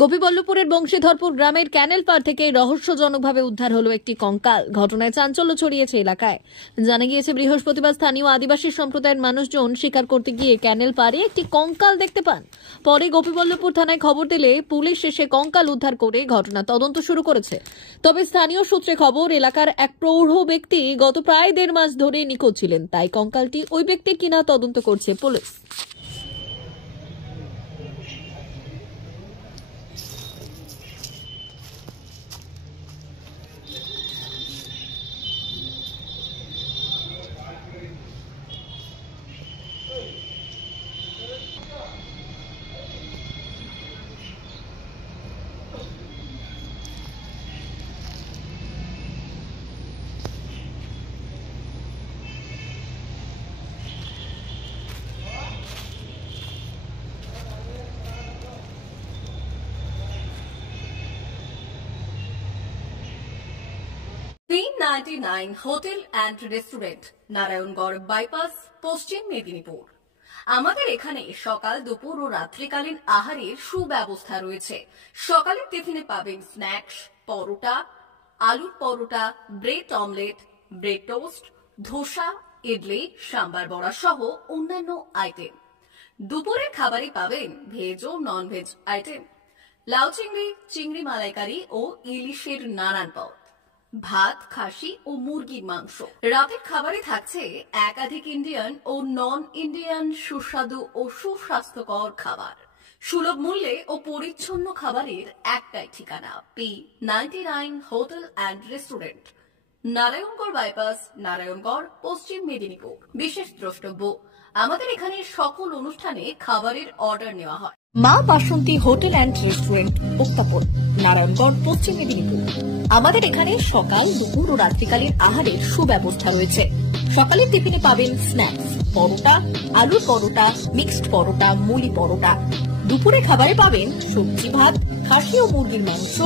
গোপীবল্লভপুরের বংশীধরপুর গ্রামের ক্যানেল পার থেকে রহস্যজনকভাবে উদ্ধার হলো একটি কঙ্কাল। ঘটনায় চাঞ্চল্য ছড়িয়েছে এলাকায়। জানা গিয়েছে, বৃহস্পতিবার স্থানীয় আদিবাসী সম্প্রদায়ের মানুষজন শিকার করতে গিয়ে ক্যানেল পারে একটি কঙ্কাল দেখতে পান। পরে গোপীবল্লভপুর থানায় খবর দিলে পুলিশ এসে কঙ্কাল উদ্ধার করে ঘটনা তদন্ত শুরু করেছে। তবে স্থানীয় সূত্রে খবর, এলাকার এক প্রৌঢ় ব্যক্তি গত প্রায় 1.5 মাস ধরে নিখোঁজ ছিলেন, তাই কঙ্কালটি ওই ব্যক্তির কিনা তদন্ত করছে police. P99 hotel and restaurant, Narayangarh bypass, পশ্চিম মেদিনীপুর। আমাদের এখানে সকাল, দুপুর ও রাত্রিকালীন আহারের সুব্যবস্থা রয়েছে। সকালের টিফিনে পাবেন স্ন্যাক্স, পরোটা, আলুর paratha, bread omelette, bread toast, dosa, idli, sambar vada সহ অন্যান্য আইটেম। দুপুরের খাবারে পাবেন ভেজ ও নন ভেজ আইটেম, লাউ চিংড়ি, চিংড়ি মালাইকারি ও ইলিশের নানান পদ, ভাত, খাসি ও মুরগির মাংস। রাতের খাবারে থাকছে একাধিক ইন্ডিয়ান ও নন ইন্ডিয়ান সুস্বাদু ও সুস্বাস্থ্যকর খাবার। সুলভ মূল্যে ও পরিচ্ছন্ন খাবারের একটাই ঠিকানা, P99 hotel and restaurant, Narayangarh bypass, Narayangarh, পশ্চিম মেদিনীপুর। বিশেষ দ্রষ্টব্য, আমাদের এখানে সকল অনুষ্ঠানে খাবারের অর্ডার নেওয়া হয়। মা বাসন্তী হোটেল অ্যান্ড রেস্টুরেন্ট, উত্তাপন, নারায়ণগড়, পশ্চিম মেদিনীপুর। আমাদের এখানে সকাল, দুপুর ও রাত্রিকালীন আহারের সুব্যবস্থা রয়েছে। সকালের টিফিনে পাবেন স্ন্যাক্স, পরোটা, আলুর পরোটা, মিক্সড পরোটা, মুলি পরোটা। দুপুরে খাবারে পাবেন সবজি ভাত, খাসি ও মুরগির মাংস,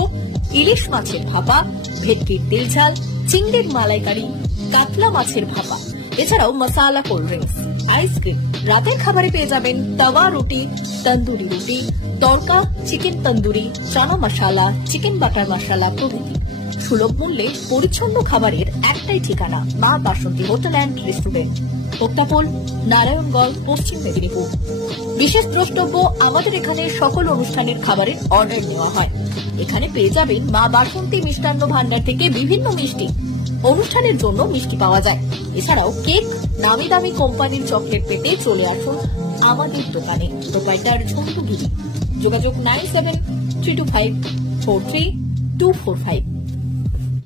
ইলিশ মাছের ভাপা, ভেটকির তেল ঝাল, চিংড়ির মালাইকারি, কাতলা মাছের ভাপা, এছাড়াও মশালা কোল্ড ড্রিঙ্কস, আইসক্রিম। রাতের খাবারে পেয়ে যাবেন তাওয়া রুটি, তন্দুরি রুটি, তড়কা, চিকেন তন্দুরি, চানা মশালা, চিকেন বাটার মশালা প্রভৃতি। সুলভ মূল্যে পরিচ্ছন্ন খাবারের একটাই ঠিকানা, মা বাসন্তী হোটেল অ্যান্ড রেস্টুরেন্ট, উত্তাপন, নারায়ণগড়, পশ্চিম মেদিনীপুর। বিশেষ দ্রষ্টব্য, আমাদের এখানে সকল অনুষ্ঠানের খাবারের অর্ডার নেওয়া হয়। এখানে পেয়ে যাবেন মা বাসন্তী মিষ্টান্ন ভান্ডার থেকে বিভিন্ন মিষ্টি। অনুষ্ঠানের জন্য মিষ্টি পাওয়া যায়। এছাড়াও কেক, নামি দামি কোম্পানির চকলেট পেতে চলে আসুন আমাদের দোকানে। প্রোপাইটার ঝন্টু গিরি। যোগাযোগ 9732543245।